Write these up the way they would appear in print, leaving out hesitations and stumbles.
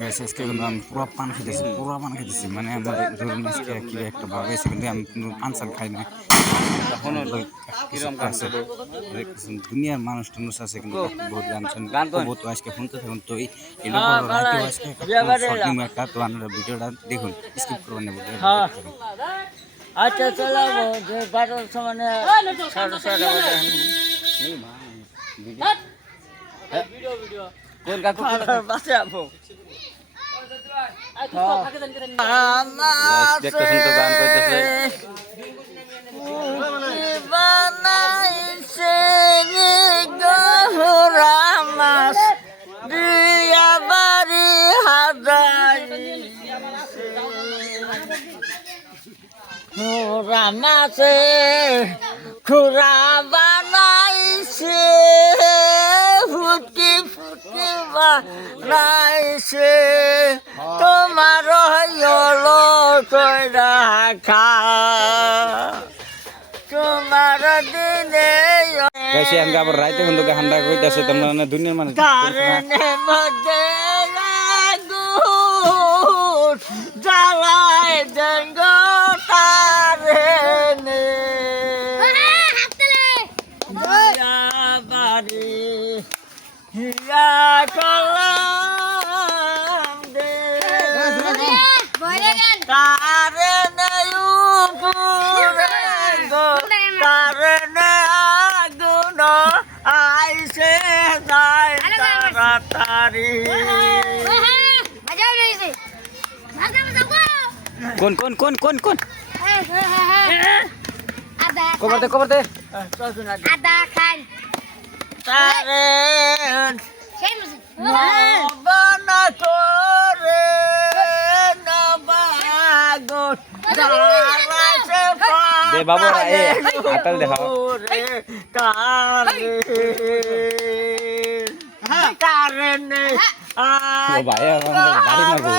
guys আজকে কিন্তু আমি পুরো পান খেতেছি মানে আমার ধরুন আজকে কি একটা ভাব আছে কিন্তু আমি কোনো পানসার খাই না এখন আছে দুনিয়ার মানুষ টানুষ আছে কিন্তু বহুত গান শুন বহুত আজকে শুনতে থাকুন তো এই লোক রাতে আজকে একটা তো আপনারা ভিডিওটা দেখুন স্কিপ করবেন না ভিডিওটা আচ্ছা চালাবো যে 12 সমানে 6:30 বাজে ভিডিও কোন কাকু বাসে আপো দেখতেছেন তো গান কইতেছে বানাইছে নি গহরামাস দিয়া বাড়ি হাজাইছে রামাসে খুরা বানাইছে ফুটকি বানাইছে তোমার হলো কইরা খা তোমার দিনে গাইস আমি আবার রাইতে কিন্তু গানটা কইতাছে তোমরা দুনিয়ার মানুষ কারণে মধ্যে লাগুন জ্বালায় জঙ্গ তারেনে বাড়ি হিয়া কলাম দে কারণে কারণে আগুন আইসে যায় তাড়াতাড়ি কোন কোন কোন কোন কোন কবর দে আদা খান তারে নবনা করে নবাগত দারাসে দে বাবু এ আতাল দেখাও কারণে ও ভাই আমার বাড়ি মারবো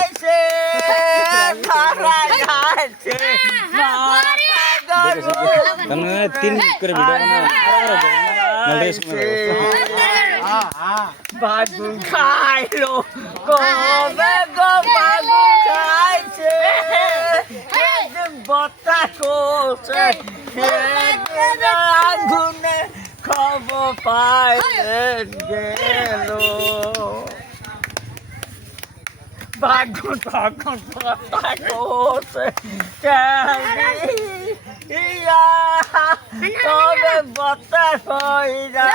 তোমরা 3 মিনিট করে ভিডিও বাবু খাইলো কবে গো বাবু খাইছে বতা করছে আগুনে খবর পাই গেল বাগু তখন বতা করছে ইয়া তবে বতা হইরা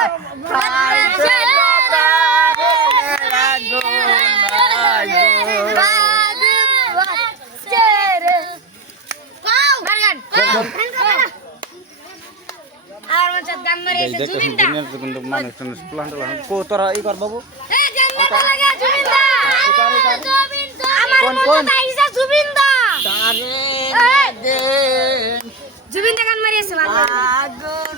খাইছে বতা তোরা ই কর বাবু জুবিন গান মারিয়েছে আগুন